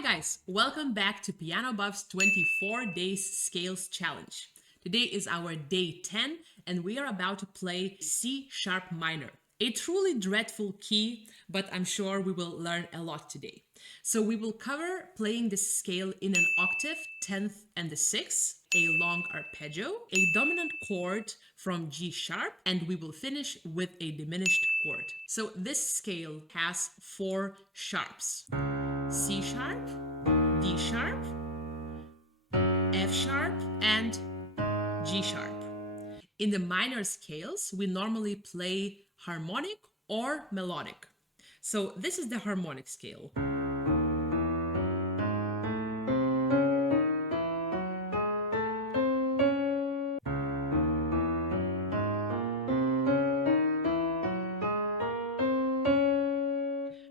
Hi guys, welcome back to PianoBuffs 24 Days Scales Challenge. Today is our day 10 and we are about to play C sharp minor. A truly dreadful key, but I'm sure we will learn a lot today. So we will cover playing this scale in an octave, 10th and the 6th, a long arpeggio, a dominant chord from G sharp, and we will finish with a diminished chord. So this scale has 4 sharps: C sharp, D sharp, F sharp, and G sharp. In the minor scales, we normally play harmonic or melodic. So this is the harmonic scale.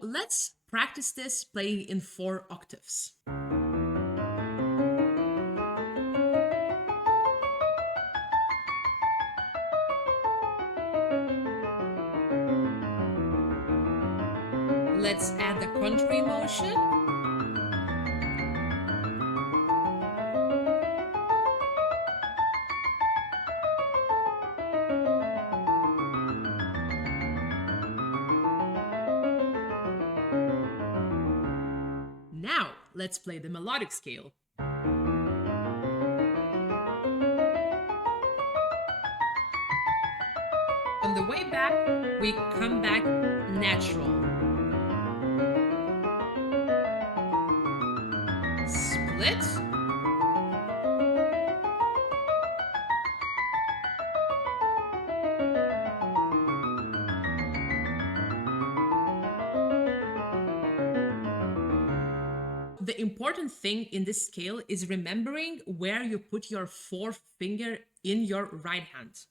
Let's practice this playing in 4 octaves. Let's add the contrary motion. Now, let's play the melodic scale. On the way back, we come back natural. Split. The important thing in this scale is remembering where you put your fourth finger in your right hand.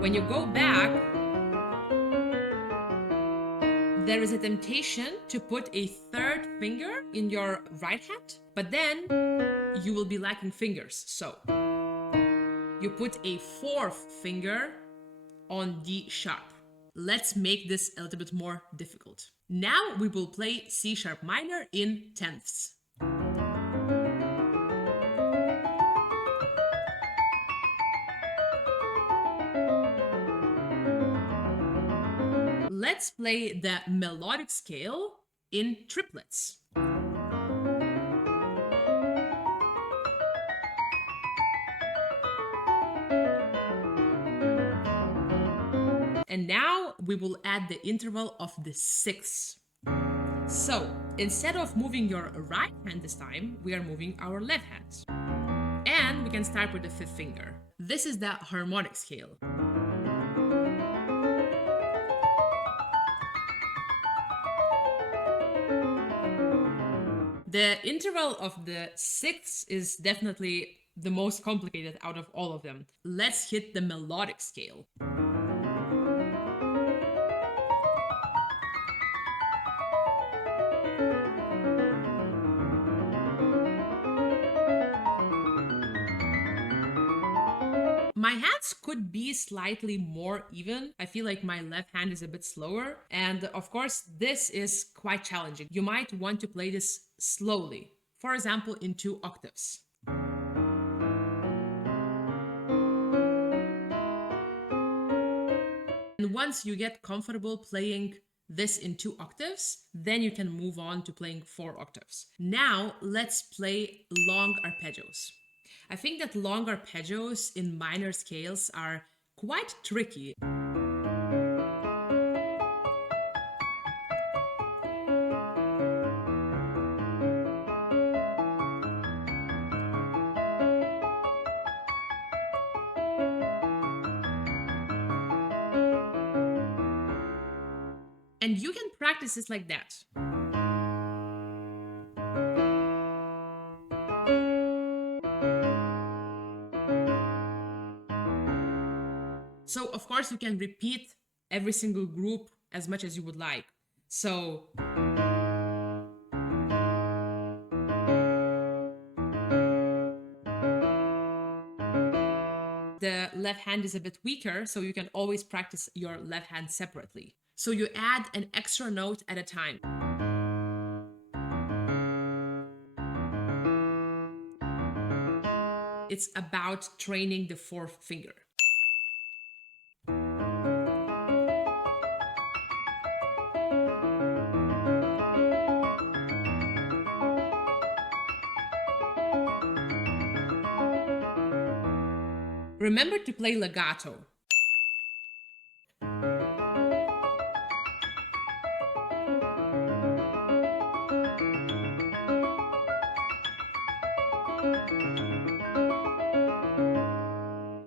When you go back, there is a temptation to put a third finger in your right hand, but then you will be lacking fingers. So you put a fourth finger on D sharp. Let's make this a little bit more difficult. Now we will play C sharp minor in tenths. Let's play the melodic scale in triplets. And now we will add the interval of the sixths. So instead of moving your right hand this time, we are moving our left hand. And we can start with the fifth finger. This is the harmonic scale. The interval of the sixths is definitely the most complicated out of all of them. Let's hit the melodic scale. My hands could be slightly more even. I feel like my left hand is a bit slower. And of course, this is quite challenging. You might want to play this slowly. For example, in 2 octaves. And once you get comfortable playing this in 2 octaves, then you can move on to playing 4 octaves. Now, let's play long arpeggios. I think that long arpeggios in minor scales are quite tricky. And you can practice it like that. So, of course, you can repeat every single group as much as you would like. So, the left hand is a bit weaker, so you can always practice your left hand separately. So you add an extra note at a time. it's about training the fourth finger. Remember to play legato.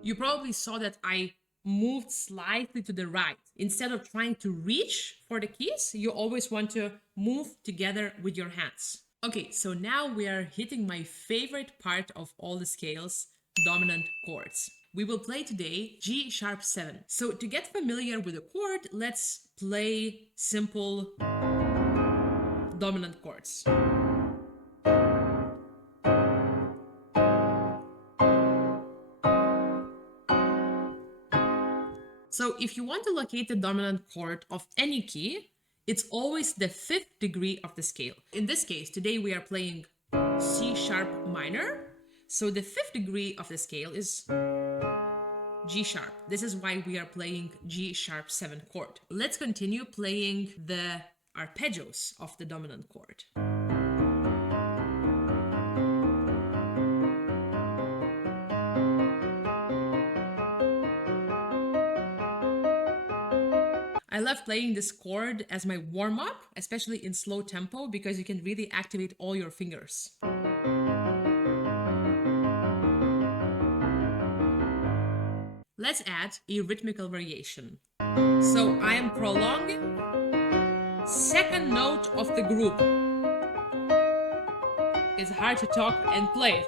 You probably saw that I moved slightly to the right. Instead of trying to reach for the keys, you always want to move together with your hands. Okay, so now we are hitting my favorite part of all the scales, dominant chords. We will play today G♯7. So to get familiar with the chord, let's play simple dominant chords. So if you want to locate the dominant chord of any key, it's always the 5th degree of the scale. In this case, today we are playing C# minor. So the 5th degree of the scale is G#. This is why we are playing G♯7 chord. Let's continue playing the arpeggios of the dominant chord. I love playing this chord as my warm-up, especially in slow tempo, because you can really activate all your fingers. Let's add a rhythmical variation. So I am prolonging second note of the group. It's hard to talk and play.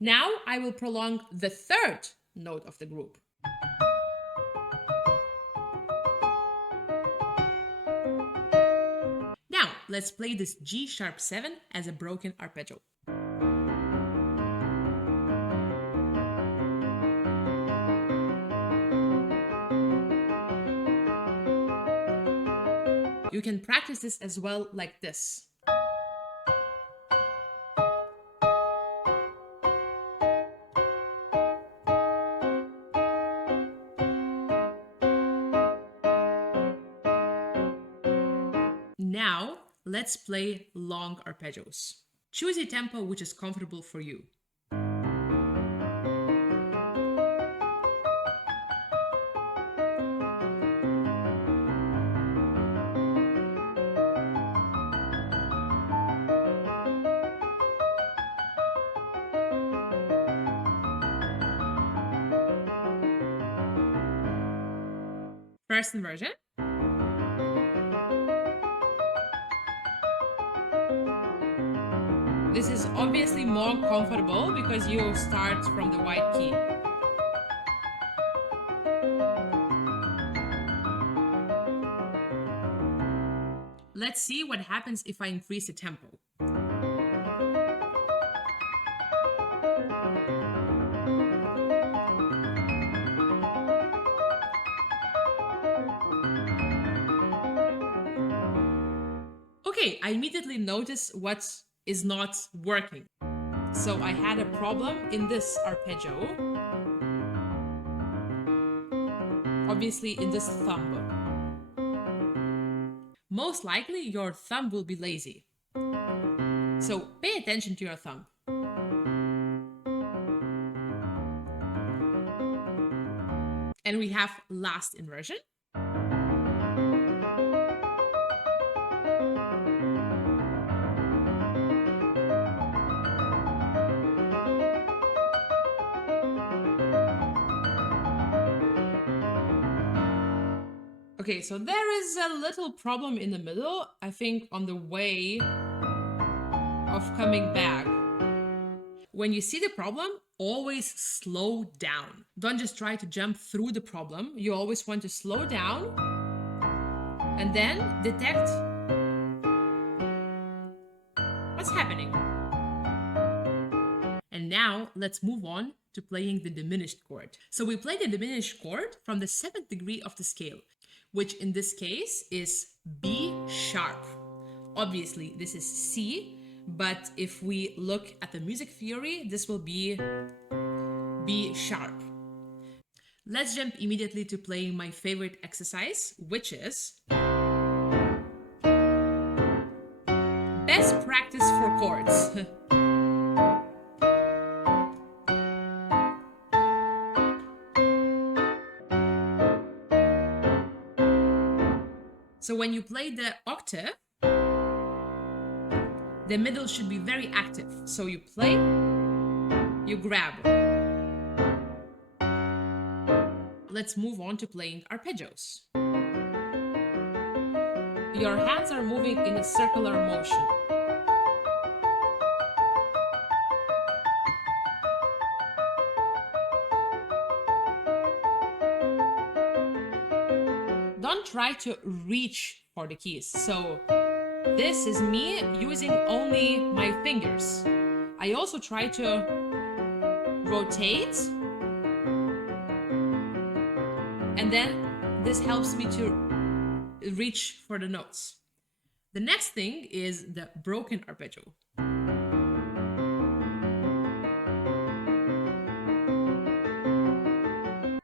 Now I will prolong the 3rd note of the group. Now let's play this G♯7 as a broken arpeggio. You can practice this as well like this. Now, let's play long arpeggios. Choose a tempo which is comfortable for you. First inversion. This is obviously more comfortable because you start from the white key. Let's see what happens if I increase the tempo. Okay, I immediately notice what is not working. So I had a problem in this arpeggio. Obviously in this thumb. Most likely your thumb will be lazy. So pay attention to your thumb. And we have last inversion. Okay, so there is a little problem in the middle, I think, on the way of coming back. When you see the problem, always slow down. Don't just try to jump through the problem. You always want to slow down and then detect what's happening. And now let's move on to playing the diminished chord. So we play the diminished chord from the 7th degree of the scale, which in this case is B#. Obviously, this is C, But if we look at the music theory, this will be B sharp. Let's jump immediately to playing my favorite exercise, which is best practice for chords. So when you play the octave, the middle should be very active. So you play, you grab. Let's move on to playing arpeggios. Your hands are moving in a circular motion. Don't try to reach for the keys. So this is me using only my fingers. I also try to rotate, and then this helps me to reach for the notes. The next thing is the broken arpeggio.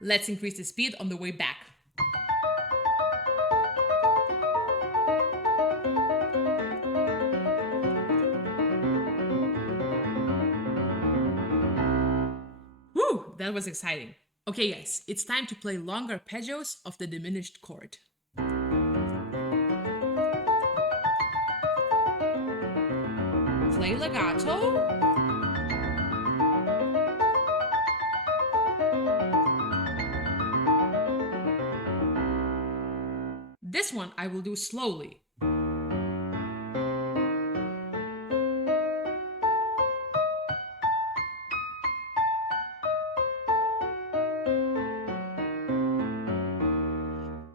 Let's increase the speed on the way back. Woo, that was exciting. Okay guys, it's time to play long arpeggios of the diminished chord. Play legato. This one I will do slowly.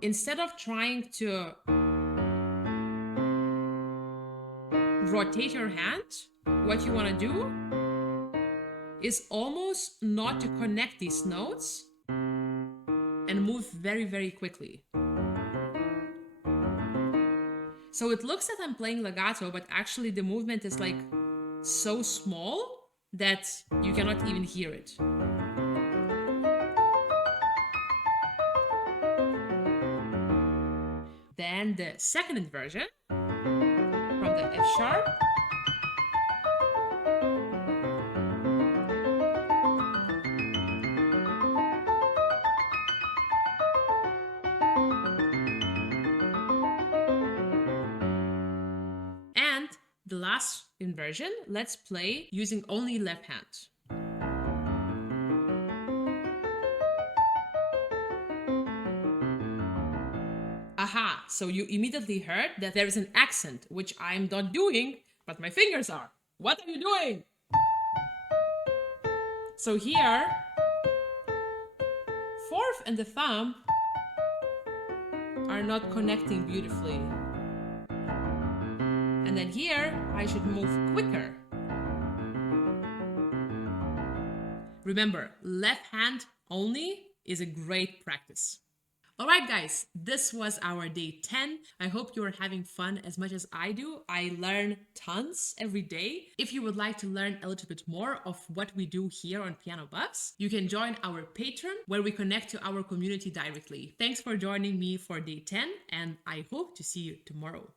Instead of trying to rotate your hand, what you want to do is almost not to connect these notes and move very, very quickly. So it looks that I'm playing legato, but actually the movement is like so small that you cannot even hear it. Then the second inversion from the F sharp. And the last inversion, let's play using only left hand. Aha, so you immediately heard that there is an accent, which I'm not doing, but my fingers are. What are you doing? So here, fourth and the thumb are not connecting beautifully. And then here, I should move quicker. Remember, left hand only is a great practice. Alright guys, this was our day 10. I hope you are having fun as much as I do. I learn tons every day. If you would like to learn a little bit more of what we do here on PianoBuffs, you can join our Patreon where we connect to our community directly. Thanks for joining me for day 10 and I hope to see you tomorrow.